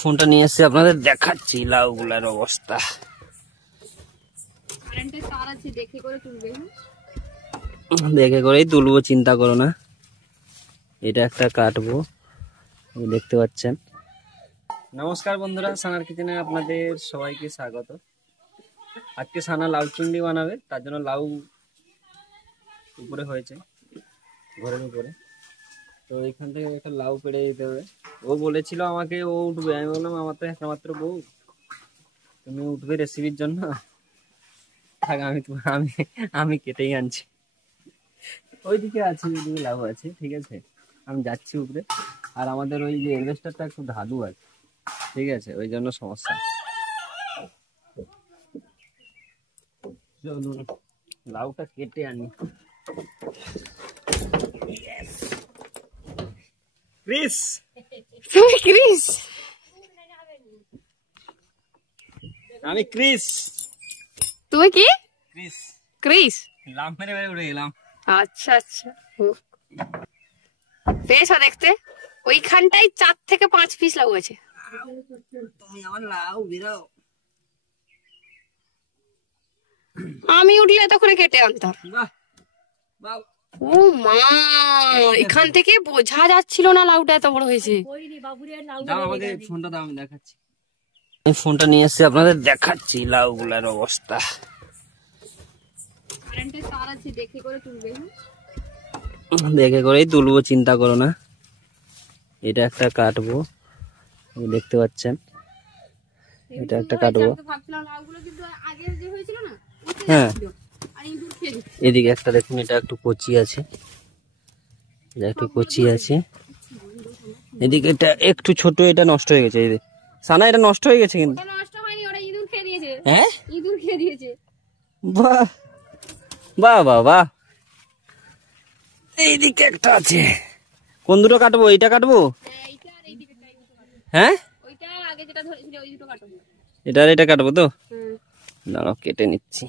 ফোনটা নিয়ে এসে আপনাদের দেখাচ্ছি লাউগুলার অবস্থা। দেখে করেই তুলবো, চিন্তা করো না। এটা একটা কাটবো, দেখতে পাচ্ছেন। নমস্কার বন্ধুরা, সানার কিচেনে আপনাদের সবাইকে স্বাগত। আজকে সানা লাউ চিংড়ি বানাবে, তার জন্য লাউ উপরে হয়েছে ঘরের উপরে। তো এখান থেকে একটা লাউ পেড়ে দিতে হবে। ও বলেছিল আমাকে ও উঠবে, আমি বললাম আমার তো একটা মাত্র বউ, তুমি উঠবে রেসিপির জন্য, থাক আমি আমি আমি কেটেই আনছি। ওইদিকে আছে, ওইদিকে লাউ আছে, ঠিক আছে, আমি যাচ্ছি উপরে। আর আমাদের ওই যে ইনভেস্টারটা একটু ঢালু আছে, ঠিক আছে, ওই জন্য সমস্যা। চলুন লাউটা কেটে আনি। ক্রিস, ক্রিস, আমি ক্রিস। তুমি কি? ক্রিস। ক্রিস লাভ মেরে বেড়ে উঠে গেলাম। আচ্ছা আচ্ছা, বেশ দেখতে। ওইখানটাই 4 থেকে 5 পিস লাউ আছে। তুমি আমার লাউ বেরাও। আমি উঠলে তখন কেটে আনতাম। বাহ বাহ, ও মা, এখান থেকে বোঝা যাচ্ছিল না লাউটা এত বড় হয়েছে। দাও আমাকে ফোনটা দাও, আমি দেখাচ্ছি। আমি ফোনটা নিয়ে এসে আপনাদের দেখাচ্ছি লাউগুলার অবস্থা। দেখে করেই তুলবো, চিন্তা করো না। এটা একটা কাটবো, দেখতে পাচ্ছেন, এটা একটা কাটবো। হ্যাঁ, এদিকে একটা দেখুন, এটা একটু কচি আছে, এটা একটু কচি আছে। এদিকে এটা একটু ছোট, এটা নষ্ট হয়ে গেছে। এই সানা, এটা নষ্ট হয়ে গেছে কিন্তু। হ্যাঁ, বাহ বাহ বাহ বাহ। এইদিকে একটা আছে। কোন দুটো কাটবো? এইটা কাটবো? হ্যাঁ, এটা আর এটা কাটবো তো? দাঁড়াও, কেটে নিচ্ছি।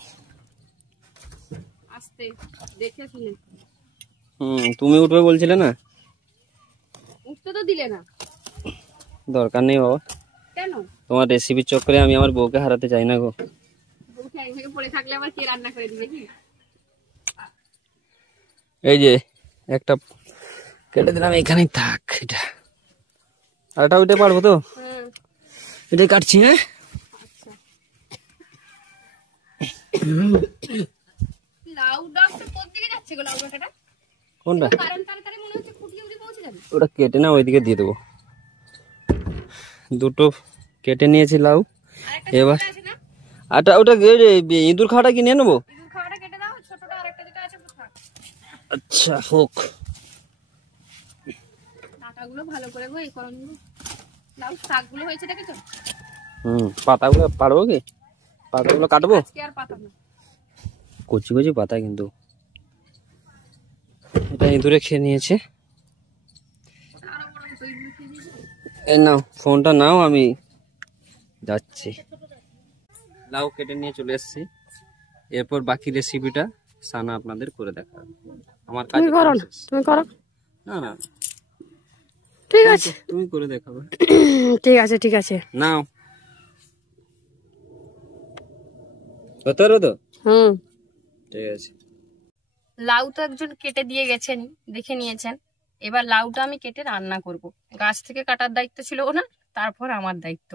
তুমি উঠবে বলছিলে না? উঠতে তো দিলে না। দরকার নেই বাবা, কেন? তোমার রেসিপির চক্করে আমি আমার বউকে হারাতে চাই না গো। এই যে একটা কেটে দিলাম, এখানেই থাক। এটা আরেকটা উঠে পারবো তো? এটাই কাটছি। হ্যাঁ, কোনটা? ওটা কেটে না ওইদিকে দিয়ে দেবো। দুটো কেটে নিয়েছি লাউ, এবার আটা ওটা ইঁদুর খাওয়াটা কিনে নেবো। আচ্ছা হোক। পাতাগুলো পারবো কি? পাতাগুলো কাটবো, কচি কচি পাতা কিন্তু। এটা ইঁদুরে খেয়ে নিয়েছে। এই নাও ফোনটা নাও, আমি যাচ্ছি। লাউ কেটে নিয়ে চলে এসেছি। এরপর বাকি রেসিপিটা সানা আপনাদের করে দেখাবে। আমার কাজ তুমি করো না, তুমি করো। না না, ঠিক আছে, তুমি করে দেখাবে। ঠিক আছে ঠিক আছে, নাও। হতে পারো তো? ঠিক আছে। লাউ তো একজন কেটে দিয়ে গেছেন, দেখে নিয়েছেন। এবার লাউটা আমি কেটে রান্না করব। গাছ থেকে কাটার দায়িত্ব ছিল ওনার, তারপর আমার দায়িত্ব।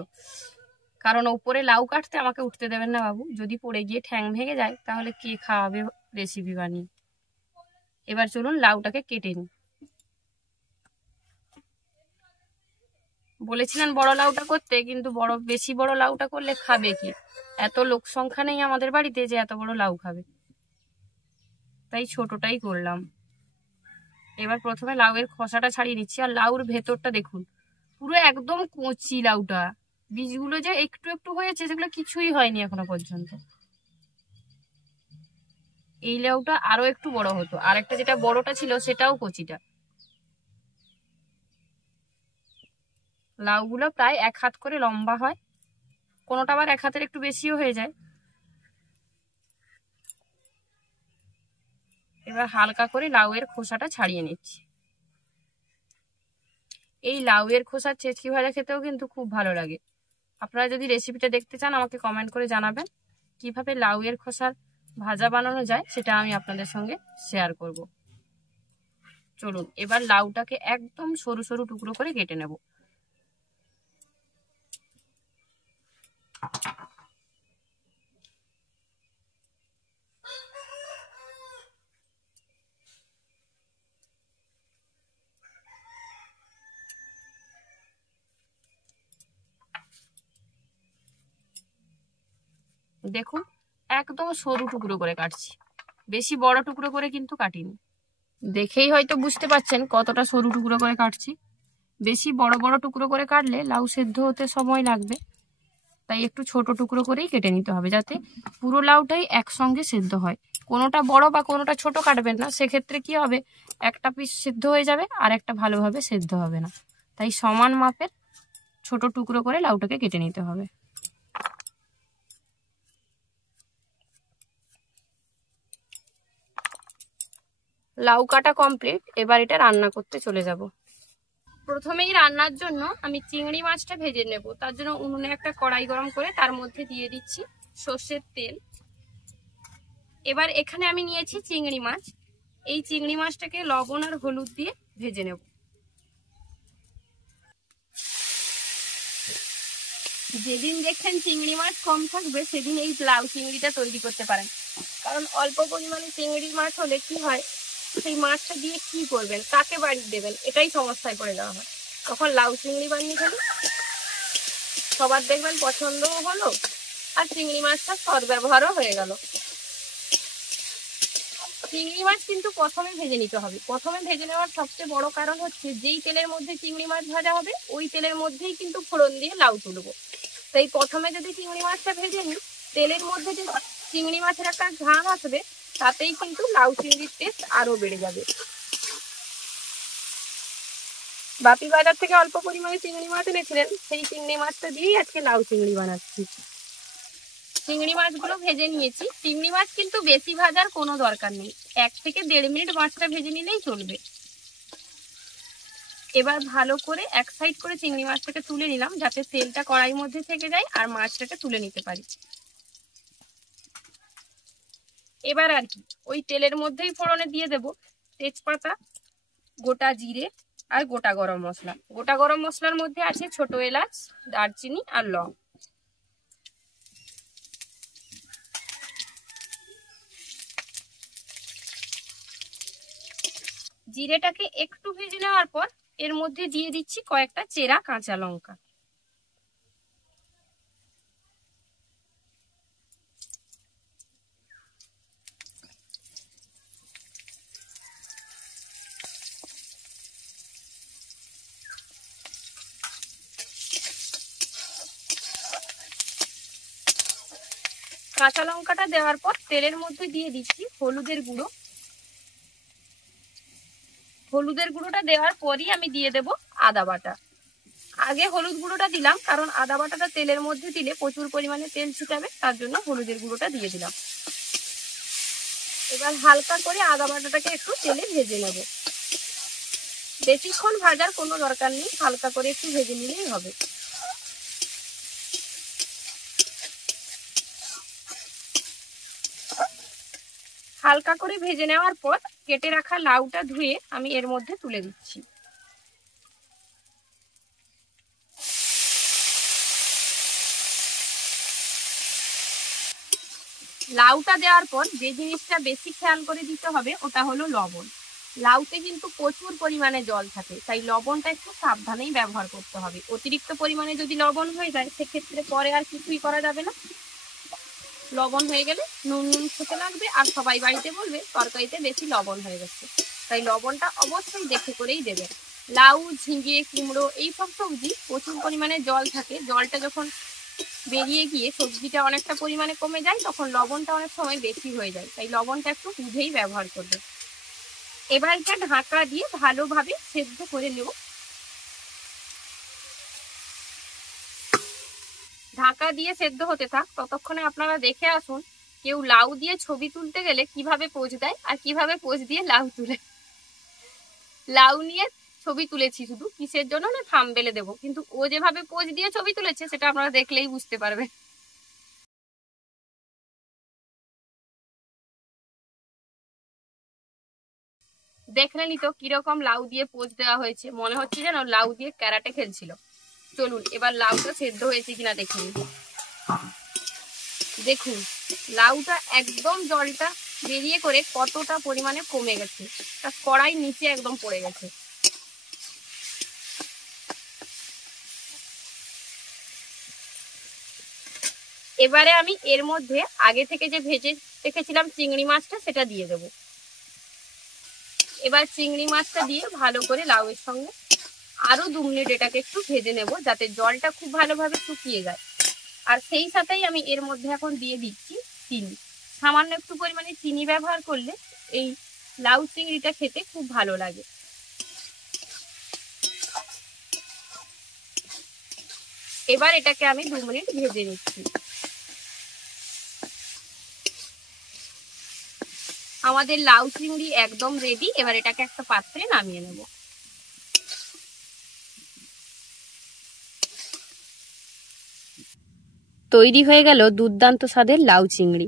কারণ উপরে লাউ কাটতে আমাকে উঠতে দেবেন না বাবু। যদি পড়ে গিয়ে ঠ্যাং ভেঙে যায় তাহলে কে খাওয়াবে রেসিপি বানিয়ে। এবার চলুন লাউটাকে কেটে নিই। বলেছিলেন বড় লাউটা করতে, কিন্তু বেশি বড় লাউটা করলে খাবে কি? এত লোক সংখ্যা নেই আমাদের বাড়িতে যে এত বড় লাউ খাবে, তাই ছোটটাই করলাম। এবার প্রথমে লাউয়ের খোসাটা ছাড়িয়ে নিচ্ছি। আর লাউর ভেতরটা দেখুন, পুরো একদম কচি লাউটা। বীজগুলো যে একটু একটু হয়েছে, সেগুলো কিছুই হয়নি এখনো পর্যন্ত। এই লাউটা আরো একটু বড় হতো, আর একটা যেটা বড়টা ছিল সেটাও কচিটা। লাউগুলো প্রায় 1 হাত করে লম্বা হয়, কোনোটা আবার 1 হাতের একটু বেশিও হয়ে যায়। এবার হালকা করে লাউয়ের খোসাটা ছাড়িয়ে নিচ্ছি। এই লাউয়ের খোসার চেচকি ভাজা খেতেও কিন্তু খুব ভালো লাগে। আপনারা যদি রেসিপিটা দেখতে চান আমাকে কমেন্ট করে জানাবেন। কিভাবে লাউয়ের খোসার ভাজা বানানো যায় সেটা আমি আপনাদের সঙ্গে শেয়ার করব। চলুন এবার লাউটাকে একদম সরু সরু টুকরো করে কেটে নেব। দেখুন একদম সরু টুকরো করে কাটছি, বেশি বড় টুকরো করে কিন্তু কাটিনি। দেখেই হয়তো বুঝতে পারছেন কতটা সরু টুকরো করে কাটছি। বেশি বড় বড় টুকরো করে কাটলে লাউ সেদ্ধ হতে সময় লাগবে, তাই একটু ছোট টুকরো করেই কেটে নিতে হবে যাতে পুরো লাউটাই একসঙ্গে সেদ্ধ হয়। কোনোটা বড় বা কোনোটা ছোট কাটবেন না, সেক্ষেত্রে কি হবে, একটা পিস সেদ্ধ হয়ে যাবে আর একটা ভালোভাবে সেদ্ধ হবে না। তাই সমান মাপের ছোট টুকরো করে লাউটাকে কেটে নিতে হবে। লাউ কাটা কমপ্লিট, এবার এটা রান্না করতে চলে যাব। প্রথমেই রান্নার জন্য আমি চিংড়ি মাছটা ভেজে নেব। তার জন্য উনুনে একটা কড়াই গরম করে তার মধ্যে দিয়ে দিচ্ছি সর্ষের তেল। এবার এখানে আমি নিয়েছি চিংড়ি মাছ। এই চিংড়ি মাছটাকে লবণ আর হলুদ দিয়ে ভেজে নেব। যেদিন দেখছেন চিংড়ি মাছ কম থাকবে সেদিন এই লাউ চিংড়িটা তৈরি করতে পারেন, কারণ অল্প পরিমাণে চিংড়ি মাছ হলে কি হয়, সেই মাছটা দিয়ে কি করবেন, কাকে বাড়ি দেবেন, এটাই সমস্যায় পড়ে যাওয়া হয়। তখন লাউ চিংড়ি বানিয়ে ফেলি, সবার দেখবেন পছন্দও হলো আর চিংড়ি মাছটা সদ্ব্যবহারও হয়ে গেল। চিংড়ি মাছ কিন্তু প্রথমে ভেজে নিতে হবে। প্রথমে ভেজে নেওয়ার সবচেয়ে বড় কারণ হচ্ছে যেই তেলের মধ্যে চিংড়ি মাছ ভাজা হবে ওই তেলের মধ্যেই কিন্তু ফোড়ন দিয়ে লাউ তুলবো। তাই প্রথমে যদি চিংড়ি মাছটা ভেজে নিই, তেলের মধ্যে যে চিংড়ি মাছের একটা ঘ্রাণ আসবে তাতেই কিন্তু লাউ চিংড়ির টেস্ট আরো বেড়ে যাবে। বাপি বাজার থেকে অল্প পরিমাণে চিংড়ি মাছ এনেছিলেন, সেই চিংড়ি মাছটা দিয়েই আজকে লাউ চিংড়ি বানাচ্ছি। চিংড়ি মাছগুলো ভেজে নিয়েছি। চিংড়ি মাছ কিন্তু বেশি ভাজার কোনো দরকার নেই, 1 থেকে 1.5 মিনিট মাছটা ভেজে নিলেই চলবে। এবার ভালো করে এক সাইড করে চিংড়ি মাছটাকে তুলে নিলাম যাতে তেলটা কড়াইয়ের মধ্যে থেকে যায় আর মাছটাকে তুলে নিতে পারি। এবার আর কি ওই তেলের মধ্যেই ফোড়নে দিয়ে দেব তেজপাতা, গোটা জিরে আর গোটা গরম মশলা। গোটা গরম মশলার মধ্যে আছে ছোট এলাচ, দারচিনি আর লং। জিরেটাকে একটু ভেজে নেওয়ার পর এর মধ্যে দিয়ে দিচ্ছি কয়েকটা চেরা কাঁচা লঙ্কা। কাঁচা লঙ্কাটা দেওয়ার পর তেলের মধ্যে দিয়ে দিচ্ছি হলুদের গুঁড়ো। হলুদের গুঁড়োটা দেওয়ার পরই আমি দিয়ে দেব আদা বাটা। আগে হলুদ গুঁড়োটা দিলাম কারণ আদা বাটাটা তেলের মধ্যে দিলে প্রচুর পরিমাণে তেল ছিটাবে, তার জন্য হলুদের গুঁড়োটা দিয়ে দিলাম। এবার হালকা করে আদা বাটাটাকে একটু তেলে ভেজে নেব। বেশিক্ষণ ভাজার কোনো দরকার নেই, হালকা করে একটু ভেজে নিলেই হবে। হালকা করে ভেজে নেওয়ার পর কেটে রাখা লাউটা ধুয়ে আমি এর মধ্যে তুলে দিচ্ছি। লাউটা দেওয়ার পর যে জিনিসটা বেশি খেয়াল করে দিতে হবে ওটা হলো লবণ। লাউতে কিন্তু প্রচুর পরিমাণে জল থাকে, তাই লবণটা একটু সাবধানেই ব্যবহার করতে হবে। অতিরিক্ত পরিমাণে যদি লবণ হয়ে যায় সেক্ষেত্রে পরে আর কিছুই করা যাবে না। লবণ হয়ে গেলে নুন নুন খেতে লাগবে আর সবাই বাড়িতে বলবে তরকারিতে বেশি লবণ হয়ে গেছে। তাই লবণটা অবশ্যই দেখে করেই দেবে। লাউ, ঝিঙে, কুমড়ো এইসব সবজি প্রচুর পরিমাণে জল থাকে। জলটা যখন বেরিয়ে গিয়ে সবজিটা অনেকটা পরিমাণে কমে যায় তখন লবণটা অনেক সময় বেশি হয়ে যায়, তাই লবণটা একটু বুঝেই ব্যবহার করবে। এবার এটা ঢাকা দিয়ে ভালোভাবে সেদ্ধ করে নেব। ঢাকা দিয়ে সেদ্ধ হতে থাক, ততক্ষণে আপনারা দেখে আসুন কেউ লাউ দিয়ে ছবি তুলতে গেলে কিভাবে পোজ দেয় আর কিভাবে পোজ দিয়ে লাউ তুলে। লাউ নিয়ে ছবি তুলেছি, শুধু কিসের জন্য না থাম্বনেলে দেবো, কিন্তু ও যেভাবে পোজ দিয়ে ছবি তুলেছে সেটা আপনারা দেখলেই বুঝতে পারবেন। দেখলেনই তো কিরকম লাউ দিয়ে পোজ দেওয়া হয়েছে, মনে হচ্ছে যেন লাউ দিয়ে ক্যারাটে খেলছিল। চলুন এবার লাউটা সেদ্ধ হয়েছে কিনা দেখে নিন। দেখুন লাউটা একদম জলটা বেরিয়ে করে কতটা পরিমাণে কমে গেছে, তা কড়াই নিচে একদম পড়ে গেছে। এবারে আমি এর মধ্যে আগে থেকে যে ভেজে রেখেছিলাম চিংড়ি মাছটা সেটা দিয়ে দেব। এবার চিংড়ি মাছটা দিয়ে ভালো করে লাউয়ের সঙ্গে আরো 2 মিনিট এটাকে একটু ভেজে নেব, যাতে জলটা খুব ভালোভাবে শুকিয়ে যায়। আর সেই সাথেই আমি এর মধ্যে এখন দিয়ে দিচ্ছি চিনি। সামান্য একটু পরিমাণে চিনি ব্যবহার করলে এই লাউ চিংড়িটা খেতে খুব ভালো লাগে। এবার এটাকে আমি 2 মিনিট ভেজে নিচ্ছি। আমাদের লাউ চিংড়ি একদম রেডি। এবার এটাকে একটা পাত্রে নামিয়ে নেব। তৈরি হয়ে গেল দুর্দান্ত স্বাদের লাউ চিংড়ি।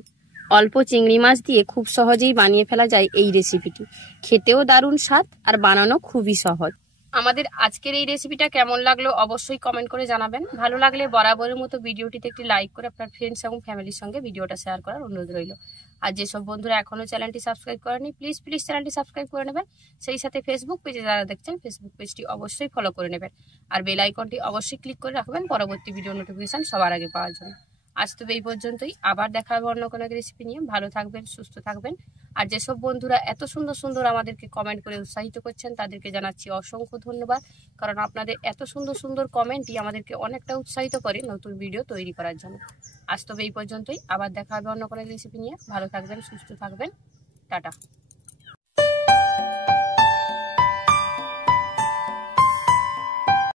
অল্প চিংড়ি মাছ দিয়ে খুব সহজেই বানিয়ে ফেলা যায় এই রেসিপিটি। খেতেও দারুণ স্বাদ আর বানানো খুবই সহজ। আমাদের আজকের এই রেসিপিটা কেমন লাগলো অবশ্যই কমেন্ট করে জানাবেন। ভালো লাগলে বরাবরের মতো ভিডিওটিতে একটি লাইক করে আপনার ফ্রেন্ডস এবং ফ্যামিলির সঙ্গে ভিডিওটা শেয়ার করার অনুরোধ রইল। আর যেসব বন্ধুরা এখনো চ্যানেলটি সাবস্ক্রাইব করেনি প্লিজ চ্যানেলটি সাবস্ক্রাইব করে নেবেন। সেই সাথে ফেসবুক পেজে যারা দেখছেন ফেসবুক পেজটি অবশ্যই ফলো করে নেবেন। আর বেল আইকনটি অবশ্যই ক্লিক করে রাখবেন পরবর্তী ভিডিও নোটিফিকেশন সবার আগে পাওয়ার জন্য। আজ তবে এই পর্যন্তই, আবার দেখা হবে অন্য কোনো রেসিপি নিয়ে। ভালো থাকবেন, সুস্থ থাকবেন। আর যেসব বন্ধুরা এত সুন্দর সুন্দর আমাদেরকে কমেন্ট করে উৎসাহিত করছেন তাদেরকে জানাচ্ছি অসংখ্য ধন্যবাদ, কারণ আপনাদের এত সুন্দর সুন্দর কমেন্টই আমাদেরকে অনেকটা উৎসাহিত করে নতুন ভিডিও তৈরি করার জন্য। আজ তবে এই পর্যন্তই, আবার দেখা হবে অন্য কোনো রেসিপি নিয়ে। ভালো থাকবেন, সুস্থ থাকবেন, টাটা।